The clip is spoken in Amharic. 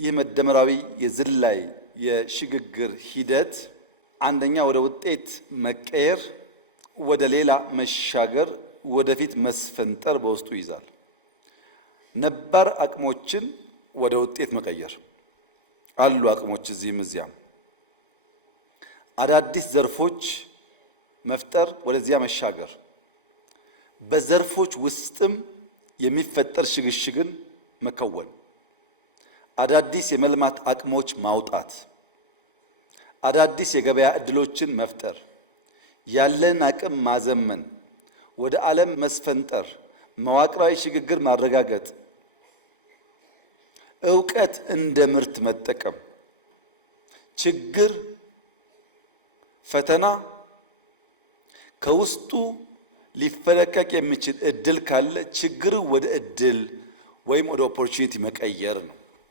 ይህ መደመራዊ የዝላይ የሽግግር ሂደት አንደኛ ወደ ውጤት መቀየር፣ ወደ ሌላ መሻገር፣ ወደፊት መስፈንጠር በውስጡ ይዛል። ነባር አቅሞችን ወደ ውጤት መቀየር አሉ አቅሞች እዚህም እዚያም። አዳዲስ ዘርፎች መፍጠር፣ ወደዚያ መሻገር፣ በዘርፎች ውስጥም የሚፈጠር ሽግሽግን መከወን፣ አዳዲስ የመልማት አቅሞች ማውጣት፣ አዳዲስ የገበያ ዕድሎችን መፍጠር፣ ያለን አቅም ማዘመን፣ ወደ ዓለም መስፈንጠር፣ መዋቅራዊ ሽግግር ማረጋገጥ፣ ዕውቀት እንደ ምርት መጠቀም፣ ችግር ፈተና ከውስጡ ሊፈለቀቅ የሚችል እድል ካለ ችግር ወደ እድል ወይም ወደ ኦፖርቹኒቲ መቀየር ነው።